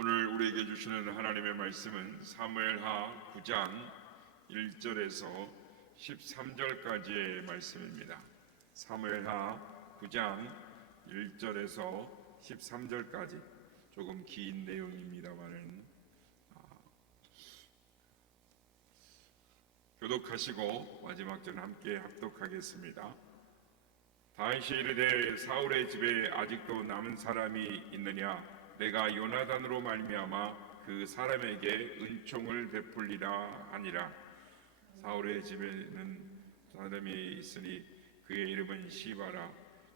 오늘 우리에게 주시는 하나님의 말씀은 사무엘하 9장 1절에서 13절까지의 말씀입니다. 사무엘하 9장 1절에서 13절까지 조금 긴 내용입니다만은 교독하시고 마지막 절 함께 합독하겠습니다. 다윗이 이르되 사울의 집에 아직도 남은 사람이 있느냐? 내가 요나단으로 말미암아 그 사람에게 은총을 베풀리라 하니라. 사울의 집에는 사람이 있으니 그의 이름은 시바라.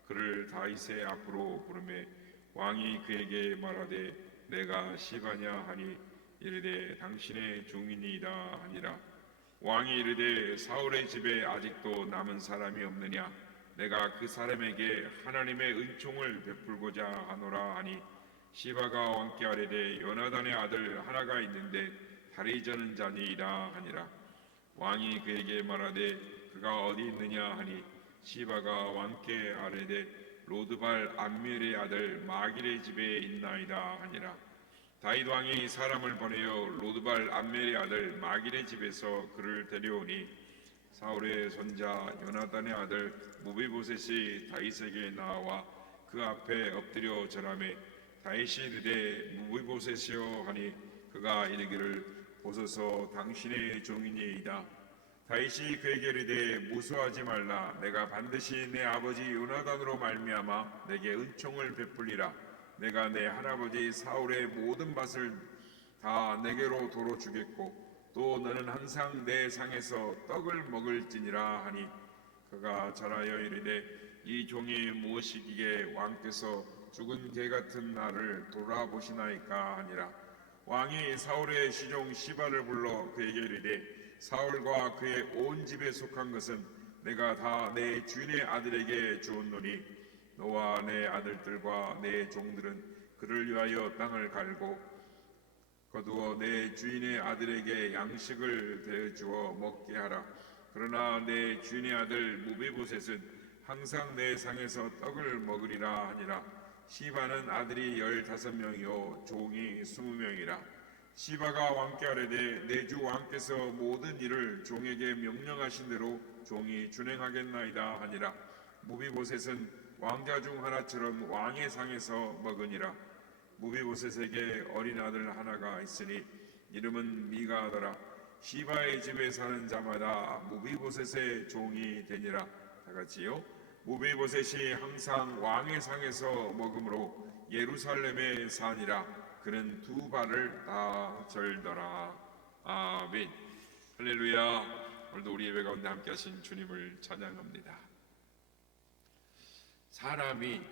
그를 다윗의 앞으로 부르매 왕이 그에게 말하되 내가 시바냐 하니 이르되 당신의 종이니이다 하니라. 왕이 이르되 사울의 집에 아직도 남은 사람이 없느냐? 내가 그 사람에게 하나님의 은총을 베풀고자 하노라 하니 시바가 왕께 아뢰되 요나단의 아들 하나가 있는데 다리 저는 자니이다 하니라. 왕이 그에게 말하되 그가 어디 있느냐 하니 시바가 왕께 아뢰되 로드발 암미엘의 아들 마길의 집에 있나이다 하니라. 다윗 왕이 사람을 보내어 로드발 암미엘의 아들 마길의 집에서 그를 데려오니 사울의 손자 요나단의 아들 무비보셋이 다윗에게 나와 그 앞에 엎드려 절하매 다윗이 이르되 무비보셋이여 하니 그가 이르기를 보소서 당신의 종이니이다. 다윗이 그에게 이르되 무수하지 말라. 내가 반드시 내 아버지 요나단으로 말미암아 내게 은총을 베풀리라. 내가 내 할아버지 사울의 모든 밭을 다 내게로 도로 주겠고 또 너는 항상 내 상에서 떡을 먹을지니라 하니 그가 절하여 이르되 이 종이 무엇이기에 왕께서 죽은 개 같은 나를 돌아보시나이까 하니라. 왕이 사울의 시종 시바를 불러 그에게 이르되 사울과 그의 온 집에 속한 것은 내가 다 내 주인의 아들에게 주었노니 너와 내 아들들과 내 종들은 그를 위하여 땅을 갈고 거두어 내 주인의 아들에게 양식을 대주어 먹게 하라. 그러나 내 주인의 아들 무비보셋은 항상 내 상에서 떡을 먹으리라 하니라. 시바는 아들이 15명이요 종이 20명이라. 시바가 왕께 아뢰되 내 주 왕께서 모든 일을 종에게 명령하신 대로 종이 준행하겠나이다 하니라. 무비보셋은 왕자 중 하나처럼 왕의 상에서 먹으니라. 무비보셋에게 어린 아들 하나가 있으니 이름은 미가더라. 시바의 집에 사는 자마다 무비보셋의 종이 되니라. 다같이요 무비보셋이 항상 왕의 상에서 먹으므로 예루살렘에 사니라. 그는 두 발을 다 절더라. 아멘. 할렐루야. 오늘도 우리 예배 가운데 함께 하신 주님을 찬양합니다. 사람이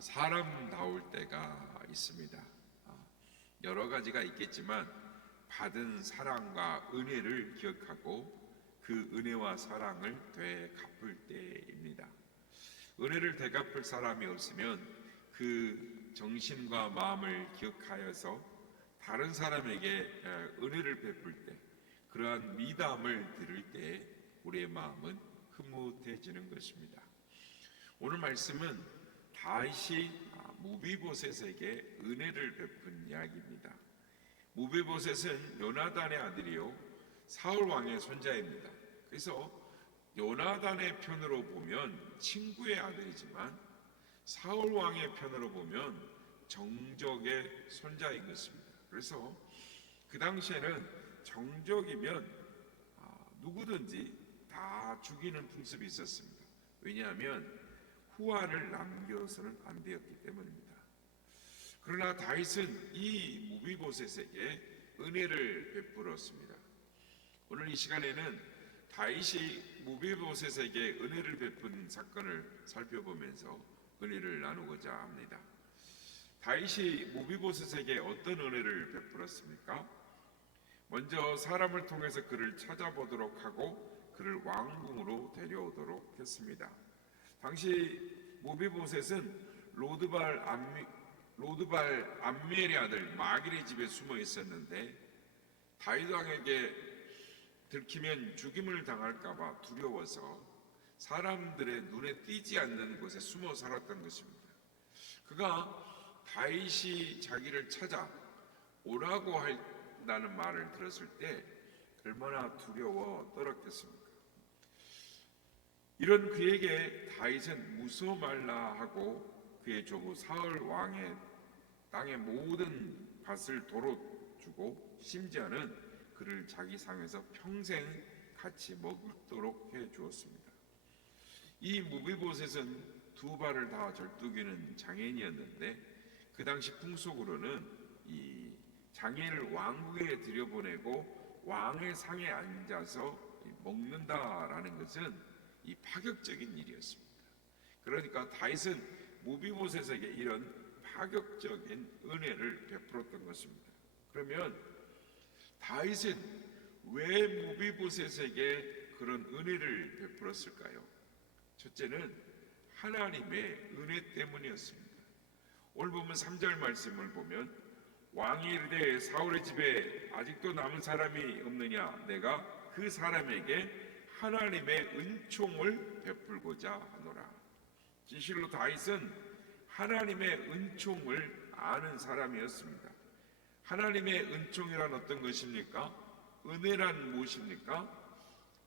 사람다울 때가 있습니다. 여러 가지가 있겠지만 받은 사랑과 은혜를 기억하고 그 은혜와 사랑을 되갚을 때입니다. 은혜를 되갚을 사람이 없으면 그 정신과 마음을 기억하여서 다른 사람에게 은혜를 베풀 때, 그러한 미담을 들을 때 우리의 마음은 흐뭇해지는 것입니다. 오늘 말씀은 다윗이 무비보셋에게 은혜를 베푼 이야기입니다. 무비보셋은 요나단의 아들이요 사울 왕의 손자입니다. 그래서 요나단의 편으로 보면 친구의 아들이지만 사울 왕의 편으로 보면 정적의 손자인 것입니다. 그래서 그 당시에는 정적이면 누구든지 다 죽이는 풍습이 있었습니다. 왜냐하면 후아를 남겨서는 안 되었기 때문입니다. 그러나 다윗은 이 무비보셋에게 은혜를 베풀었습니다. 오늘 이 시간에는 다윗이 무비보셋에게 은혜를 베푼 사건을 살펴보면서 은혜를 나누고자 합니다. 다윗이 무비보셋에게 어떤 은혜를 베풀었습니까? 먼저 사람을 통해서 그를 찾아보도록 하고 그를 왕궁으로 데려오도록 했습니다. 당시 무비보셋은 로드발 암미엘의 아들 마길의 집에 숨어 있었는데 다윗 왕에게 들키면 죽임을 당할까봐 두려워서 사람들의 눈에 띄지 않는 곳에 숨어 살았던 것입니다. 그가 다윗이 자기를 찾아 오라고 한다는 말을 들었을 때 얼마나 두려워 떨었겠습니까? 이런 그에게 다윗은 무서워 말라 하고 그의 조부 사울 왕의 땅의 모든 밭을 도로 주고 심지어는 그를 자기 상에서 평생 같이 먹도록 해 주었습니다. 이 무비보셋은 두 발을 다 절뚝이는 장인이었는데 그 당시 풍속으로는 이 장인을 왕궁에 들여보내고 왕의 상에 앉아서 먹는다라는 것은 이 파격적인 일이었습니다. 그러니까 다윗은 무비보셋에게 이런 파격적인 은혜를 베풀었던 것입니다. 그러면 다윗은 왜 무비보셋에게 그런 은혜를 베풀었을까요? 첫째는 하나님의 은혜 때문이었습니다. 오늘 보면 3절 말씀을 보면 왕이 이르되 사울의 집에 아직도 남은 사람이 없느냐 내가 그 사람에게 하나님의 은총을 베풀고자 하노라. 진실로 다윗은 하나님의 은총을 아는 사람이었습니다. 하나님의 은총이란 어떤 것입니까? 은혜란 무엇입니까?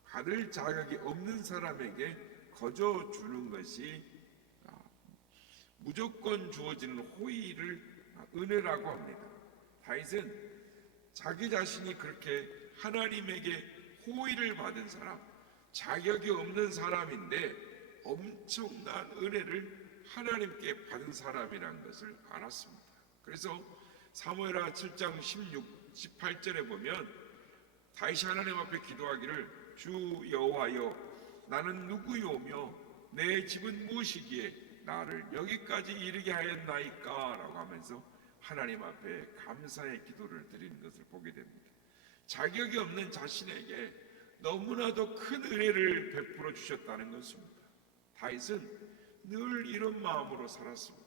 받을 자격이 없는 사람에게 거저 주는 것이 무조건 주어지는 호의를 은혜라고 합니다. 다윗은 자기 자신이 그렇게 하나님에게 호의를 받은 사람, 자격이 없는 사람인데 엄청난 은혜를 하나님께 받은 사람이라는 것을 알았습니다. 그래서 사무엘하 7장 18절에 보면 다윗이 하나님 앞에 기도하기를 주 여호와여 나는 누구요며 내 집은 무엇이기에 나를 여기까지 이르게 하였나이까 라고 하면서 하나님 앞에 감사의 기도를 드리는 것을 보게 됩니다. 자격이 없는 자신에게 너무나도 큰 은혜를 베풀어 주셨다는 것입니다. 다윗은 늘 이런 마음으로 살았습니다.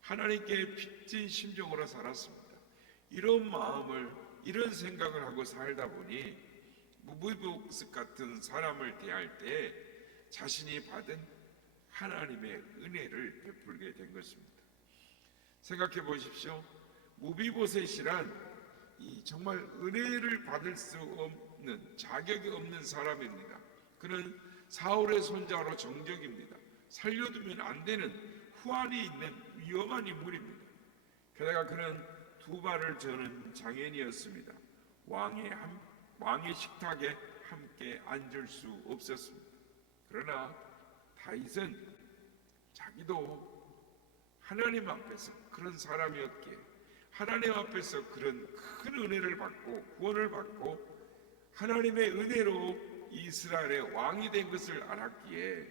하나님께 빚진 심정으로 살았습니다. 이런 마음을, 이런 생각을 하고 살다 보니 무비보셋 같은 사람을 대할 때 자신이 받은 하나님의 은혜를 베풀게 된 것입니다. 생각해 보십시오. 무비보셋이란 정말 은혜를 받을 수 없는, 자격이 없는 사람입니다. 그는 사울의 손자로 정적입니다. 살려두면 안 되는, 후환이 있는 위험한 인물입니다. 게다가 그는 두 발을 저는 장인이었습니다. 왕의 식탁에 함께 앉을 수 없었습니다. 그러나 다윗은 자기도 하나님 앞에서 그런 사람이었기에 하나님 앞에서 그런 큰 은혜를 받고 구원을 받고 하나님의 은혜로 이스라엘의 왕이 된 것을 알았기에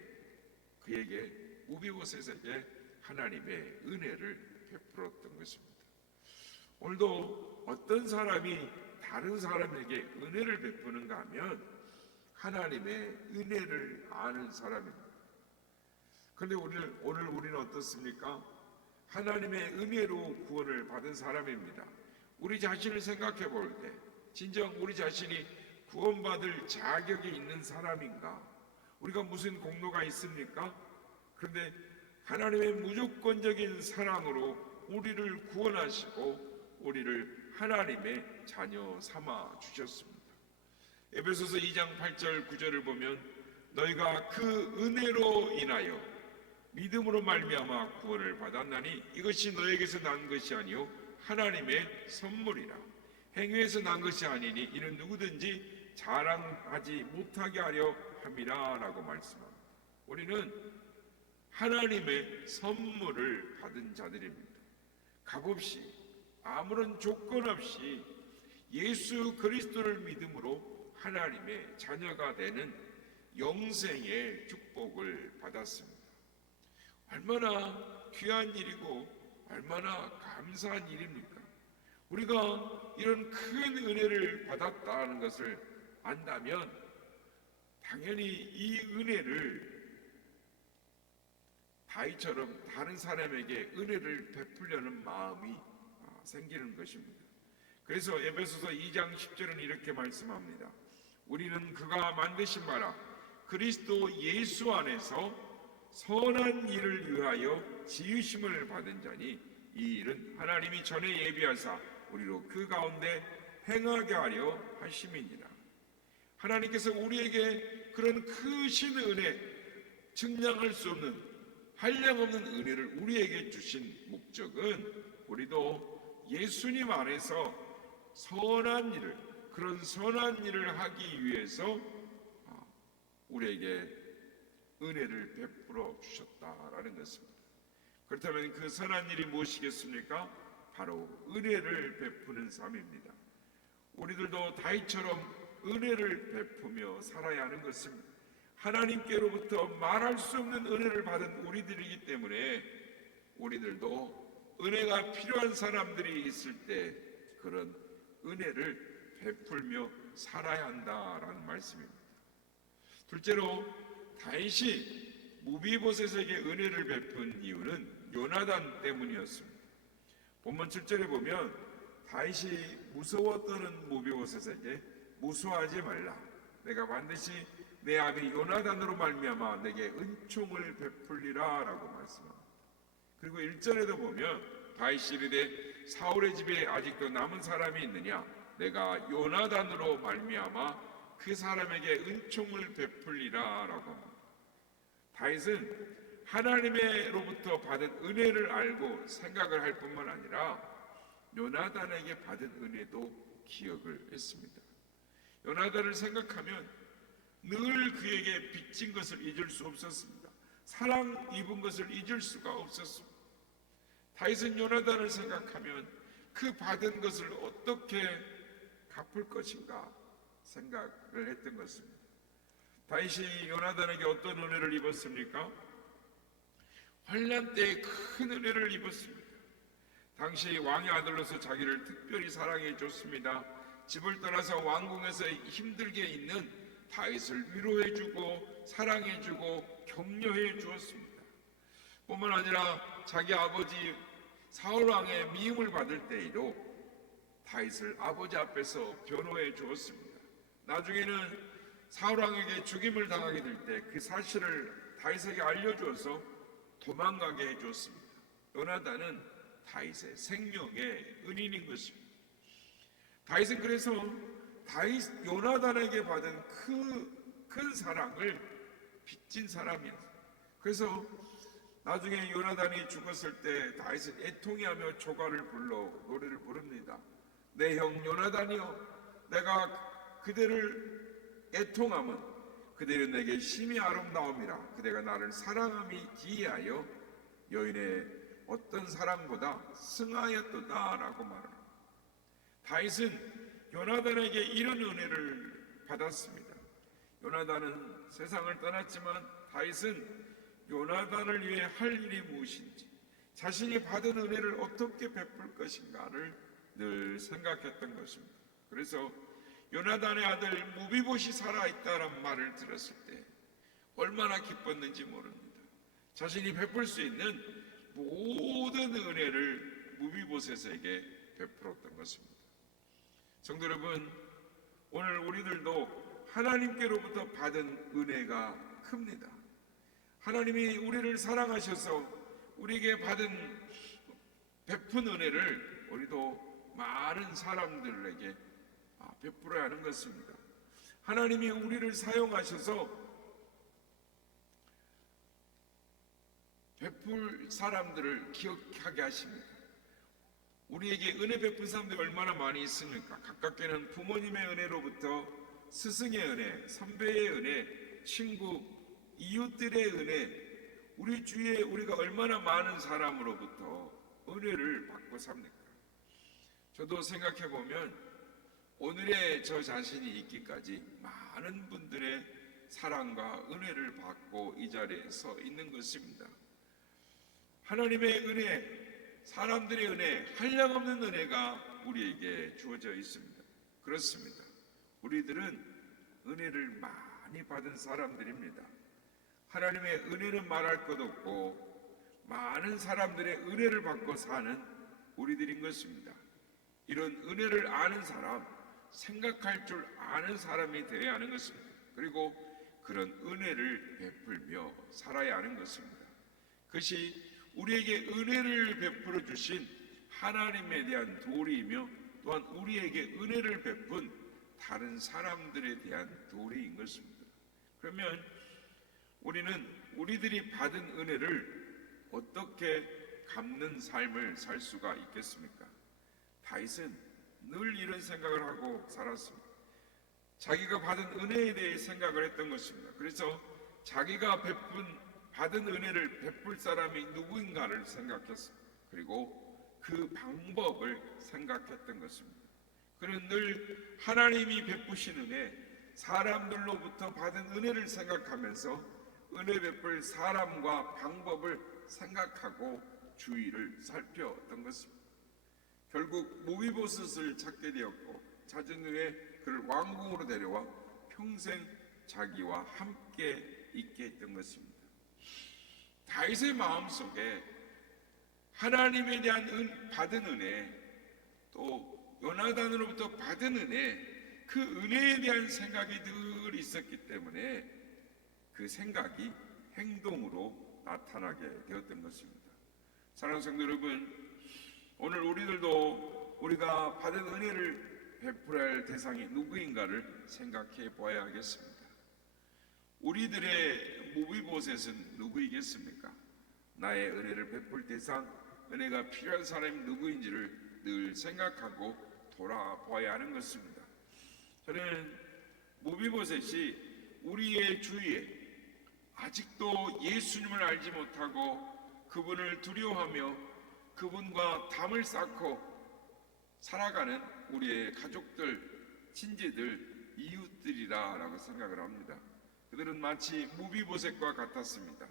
그에게 무비보셋에게 하나님의 은혜를 베풀었던 것입니다. 오늘도 어떤 사람이 다른 사람에게 은혜를 베푸는가 하면 하나님의 은혜를 아는 사람입니다. 그런데 오늘 우리는 어떻습니까? 하나님의 은혜로 구원을 받은 사람입니다. 우리 자신을 생각해 볼 때 진정 우리 자신이 구원받을 자격이 있는 사람인가? 우리가 무슨 공로가 있습니까? 그런데 하나님의 무조건적인 사랑으로 우리를 구원하시고 우리를 하나님의 자녀 삼아 주셨습니다. 에베소서 2장 8절 9절을 보면 너희가 그 은혜로 인하여 믿음으로 말미암아 구원을 받았나니 이것이 너에게서 난 것이 아니요 하나님의 선물이라. 행위에서 난 것이 아니니 이는 누구든지 자랑하지 못하게 하려 함이라 라고 말씀합니다. 우리는 하나님의 선물을 받은 자들입니다. 값없이 아무런 조건 없이 예수 그리스도를 믿음으로 하나님의 자녀가 되는 영생의 축복을 받았습니다. 얼마나 귀한 일이고 얼마나 감사한 일입니까? 우리가 이런 큰 은혜를 받았다는 것을 안다면 당연히 이 은혜를 다윗처럼 다른 사람에게 은혜를 베풀려는 마음이 생기는 것입니다. 그래서 에베소서 2장 10절은 이렇게 말씀합니다. 우리는 그가 만드신 바라 그리스도 예수 안에서 선한 일을 위하여 지으심을 받은 자니 이 일은 하나님이 전에 예비하사 우리로 그 가운데 행하게 하려 하심이니라. 하나님께서 우리에게 그런 크신 은혜, 측량할 수 없는 한량없는 은혜를 우리에게 주신 목적은 우리도 예수님 안에서 선한 일을, 그런 선한 일을 하기 위해서 우리에게 은혜를 베풀어 주셨다라는 것입니다. 그렇다면 그 선한 일이 무엇이겠습니까? 바로 은혜를 베푸는 삶입니다. 우리들도 다윗처럼 은혜를 베푸며 살아야 하는 것입니다. 하나님께로부터 말할 수 없는 은혜를 받은 우리들이기 때문에 우리들도 은혜가 필요한 사람들이 있을 때 그런 은혜를 베풀며 살아야 한다라는 말씀입니다. 둘째로 다윗이 무비보셋에게 은혜를 베푼 이유는 요나단 때문이었습니다. 본문 7절에 보면 다윗이 무서워 떠는 무비보셋에게 무수하지 말라, 내가 반드시 내 아비 요나단으로 말미암아 내게 은총을 베풀리라 라고 말씀합니다. 그리고 1절에도 보면 다윗이 이르되 사울의 집에 아직도 남은 사람이 있느냐, 내가 요나단으로 말미암아 그 사람에게 은총을 베풀리라 라고 합니다. 다윗은 하나님으로부터 받은 은혜를 알고 생각을 할 뿐만 아니라 요나단에게 받은 은혜도 기억을 했습니다. 요나단을 생각하면 늘 그에게 빚진 것을 잊을 수 없었습니다. 사랑 입은 것을 잊을 수가 없었습니다. 다윗은 요나단을 생각하면 그 받은 것을 어떻게 갚을 것인가 생각을 했던 것입니다. 다윗이 요나단에게 어떤 은혜를 입었습니까? 환난 때에 큰 은혜를 입었습니다. 당시 왕의 아들로서 자기를 특별히 사랑해 줬습니다. 집을 떠나서 왕궁에서 힘들게 있는 다윗을 위로해주고 사랑해주고 격려해 주었습니다. 뿐만 아니라 자기 아버지 사울왕의 미움을 받을 때에도 다윗을 아버지 앞에서 변호해 주었습니다. 나중에는 사울왕에게 죽임을 당하게 될 때 그 사실을 다윗에게 알려주어서 도망가게 해주었습니다. 요나단은 다윗의 생명의 은인인 것입니다. 다윗은 그래서 요나단에게 받은 큰 사랑을 빚진 사람이었어요. 그래서 나중에 요나단이 죽었을 때 다윗은 애통해하며 조가를 불러 노래를 부릅니다. 내 형 요나단이여, 내가 그대를 애통함은 그대는 내게 심히 아름다움이라, 그대가 나를 사랑함이 기이하여 여인의 어떤 사랑보다 승하였도다 라고 말합니다. 다윗은 요나단에게 이런 은혜를 받았습니다. 요나단은 세상을 떠났지만 다윗은 요나단을 위해 할 일이 무엇인지, 자신이 받은 은혜를 어떻게 베풀 것인가를 늘 생각했던 것입니다. 그래서 요나단의 아들 무비봇이 살아있다는 말을 들었을 때 얼마나 기뻤는지 모릅니다. 자신이 베풀 수 있는 모든 은혜를 무비봇에게 베풀었던 것입니다. 성도 여러분, 오늘 우리들도 하나님께로부터 받은 은혜가 큽니다. 하나님이 우리를 사랑하셔서 우리에게 받은 베푼 은혜를 우리도 많은 사람들에게 베풀어야 하는 것입니다. 하나님이 우리를 사용하셔서 베풀 사람들을 기억하게 하십니다. 우리에게 은혜 베푼 사람들이 얼마나 많이 있습니까? 가깝게는 부모님의 은혜로부터 스승의 은혜, 선배의 은혜, 친구, 이웃들의 은혜, 우리 주위에 우리가 얼마나 많은 사람으로부터 은혜를 받고 삽니까? 저도 생각해 보면 오늘의 저 자신이 있기까지 많은 분들의 사랑과 은혜를 받고 이 자리에 서 있는 것입니다. 하나님의 은혜, 사람들의 은혜, 한량없는 은혜가 우리에게 주어져 있습니다. 그렇습니다. 우리들은 은혜를 많이 받은 사람들입니다. 하나님의 은혜는 말할 것 없고 많은 사람들의 은혜를 받고 사는 우리들인 것입니다. 이런 은혜를 아는 사람, 생각할 줄 아는 사람이 되어야 하는 것입니다. 그리고 그런 은혜를 베풀며 살아야 하는 것입니다. 그것이 우리에게 은혜를 베풀어 주신 하나님에 대한 도리이며 또한 우리에게 은혜를 베푼 다른 사람들에 대한 도리인 것입니다. 그러면 우리는 우리들이 받은 은혜를 어떻게 갚는 삶을 살 수가 있겠습니까? 다윗은 늘 이런 생각을 하고 살았습니다. 자기가 받은 은혜에 대해 생각을 했던 것입니다. 그래서 자기가 받은 은혜를 베풀 사람이 누구인가를 생각했습니다. 그리고 그 방법을 생각했던 것입니다. 그는 늘 하나님이 베푸신 은혜, 사람들로부터 받은 은혜를 생각하면서 은혜 베풀 사람과 방법을 생각하고 주의를 살펴왔던 것입니다. 결국 모비보셋을 찾게 되었고 찾은 후에 그를 왕궁으로 데려와 평생 자기와 함께 있게 했던 것입니다. 다윗의 마음속에 하나님에 대한 받은 은혜, 또 요나단으로부터 받은 은혜, 그 은혜에 대한 생각이 늘 있었기 때문에 그 생각이 행동으로 나타나게 되었던 것입니다. 사랑하는 성도 여러분, 오늘 우리들도 우리가 받은 은혜를 베풀어야 할 대상이 누구인가를 생각해 보아야 하겠습니다. 우리들의 모비보셋은 누구이겠습니까? 나의 은혜를 베풀 대상, 은혜가 필요한 사람이 누구인지를 늘 생각하고 돌아봐야 하는 것입니다. 저는 모비보셋이 우리의 주위에 아직도 예수님을 알지 못하고 그분을 두려워하며 그분과 담을 쌓고 살아가는 우리의 가족들, 친지들, 이웃들이라고 생각을 합니다. 그들은 마치 모비보셋과 같았습니다.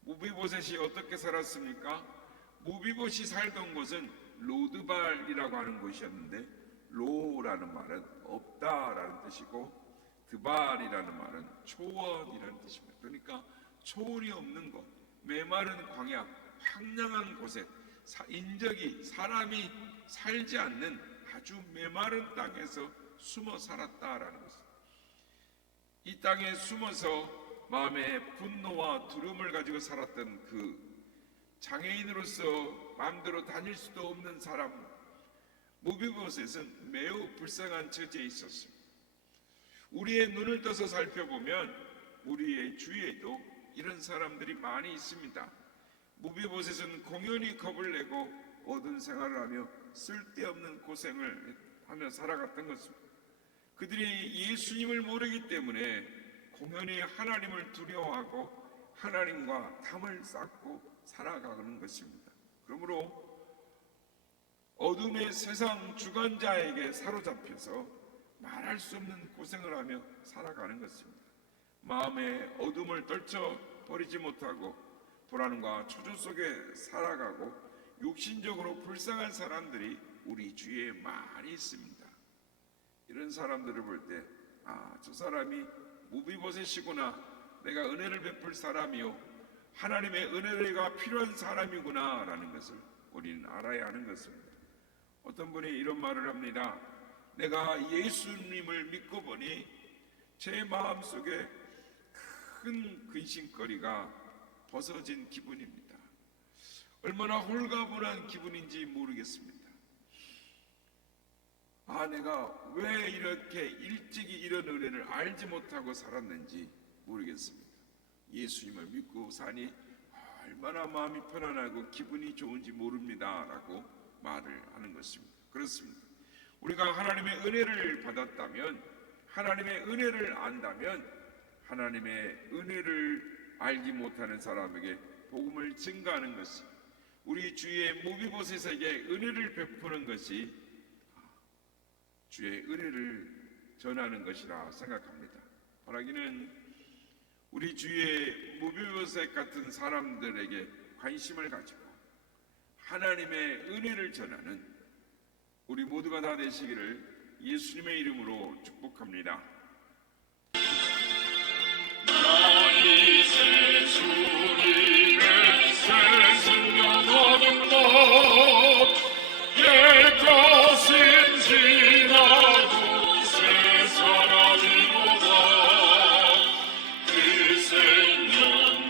모비보셋이 어떻게 살았습니까? 모비보셋이 살던 곳은 로드발이라고 하는 곳이었는데, 로라는 말은 없다라는 뜻이고 드발이라는 말은 초원이라는 뜻입니다. 그러니까 초원이 없는 곳, 메마른 광야, 황량한 곳에 인적이 사람이 살지 않는 아주 메마른 땅에서 숨어 살았다라는 것입니다. 이 땅에 숨어서 마음에 분노와 두려움을 가지고 살았던 그 장애인으로서 마음대로 다닐 수도 없는 사람 모비보셋은 매우 불쌍한 처지에 있었습니다. 우리의 눈을 떠서 살펴보면 우리의 주위에도 이런 사람들이 많이 있습니다. 모비보셋은 공연히 겁을 내고 어두운 생활을 하며 쓸데없는 고생을 하며 살아갔던 것입니다. 그들이 예수님을 모르기 때문에 공연히 하나님을 두려워하고 하나님과 담을 쌓고 살아가는 것입니다. 그러므로 어둠의 세상 주관자에게 사로잡혀서 말할 수 없는 고생을 하며 살아가는 것입니다. 마음의 어둠을 떨쳐버리지 못하고 불안과 초조 속에 살아가고 육신적으로 불쌍한 사람들이 우리 주위에 많이 있습니다. 이런 사람들을 볼 때 저 사람이 모비보셋이구나, 내가 은혜를 베풀 사람이요, 하나님의 은혜가 필요한 사람이구나 라는 것을 우리는 알아야 하는 것입니다. 어떤 분이 이런 말을 합니다. 내가 예수님을 믿고 보니 제 마음속에 큰 근심거리가 벗어진 기분입니다. 얼마나 홀가분한 기분인지 모르겠습니다. 내가 왜 이렇게 일찍이 이런 은혜를 알지 못하고 살았는지 모르겠습니다. 예수님을 믿고 사니 얼마나 마음이 편안하고 기분이 좋은지 모릅니다 라고 말을 하는 것입니다. 그렇습니다. 우리가 하나님의 은혜를 받았다면, 하나님의 은혜를 안다면 하나님의 은혜를 알지 못하는 사람에게 복음을 증가하는 것이, 우리 주위의 모비보셋에게 은혜를 베푸는 것이 주의 은혜를 전하는 것이라 생각합니다. 바라기는 우리 주위의 모비보셋 같은 사람들에게 관심을 가지고 하나님의 은혜를 전하는 우리 모두가 다 되시기를 예수님의 이름으로 축복합니다. 나 이제 주님의 새 생명 얻은 것 옛것은 지나고 새 사라지고다. 그 생명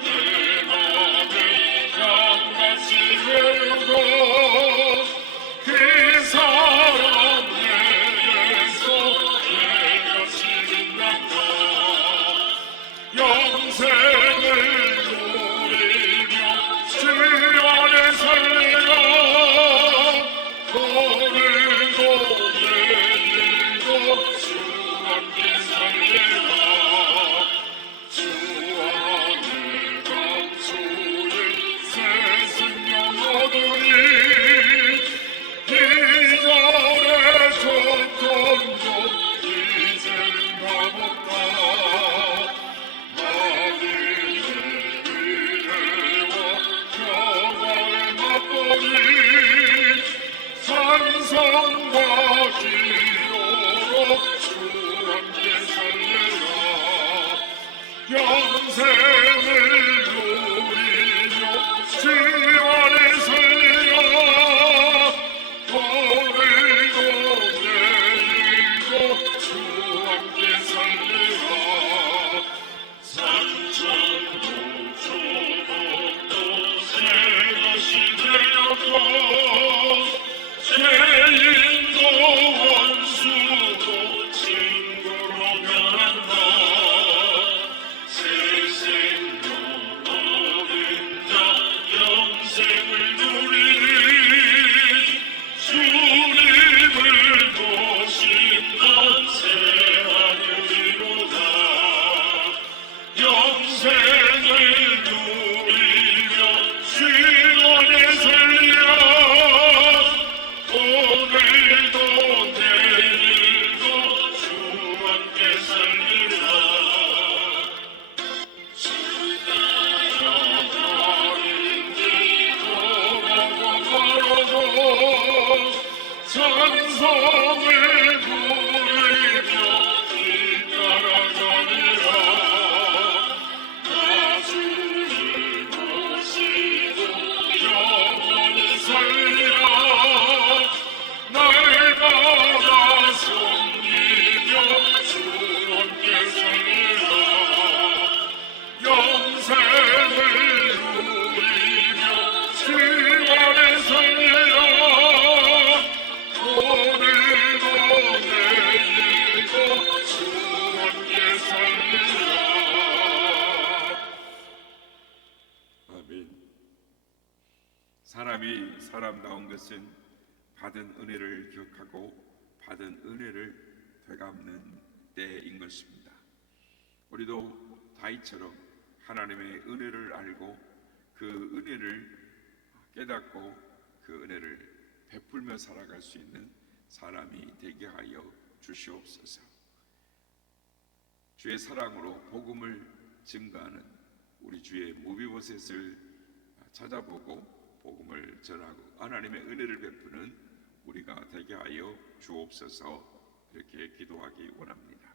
내 맘에 강같이 외우고 그 사랑 함께 살리라. 주와 함께 감수의 새 생명 얻으리. 이전에 줬던 것 이젠 다 없다. 나의 은혜와 평화를 맛보니 찬송과 기도로 주 함께 살리라. 영생을 누리며 주 안에 살리라. 오늘도 내일도 주 함께 살리라. 산천도 조목도 새것이 되었고 죄인도 원수도 친구로 변한다. 새 생명 얻은 자 영생을 누리니 주님을 모신다. 새 하늘이로다. 영생을 누리며 주 안에 살리라. 오늘도 내일도 주 함께 살리라. 주가 여호와인지 돌아고 말하고 찬송을 부르며 뒤따라가니라. 나 주를 모시고 영원히 살리라. 날마다 섬기며 주 함께 살리라. 영생을 누리며 주 안에 살리라. 오늘도 내일도 주 함께 살리라. 아멘. 사람이 사람다운 것은 받은 은혜를 기억하고 받은 은혜를 되갚는 때인 것입니다. 우리도 다윗처럼 하나님의 은혜를 알고 그 은혜를 깨닫고 그 은혜를 베풀며 살아갈 수 있는 사람이 되게 하여 주시옵소서. 주의 사랑으로 복음을 증거하는 우리 주의 무비보셋을 찾아보고 복음을 전하고 하나님의 은혜를 베푸는 우리가 되게 하여 주옵소서. 이렇게 기도하기 원합니다.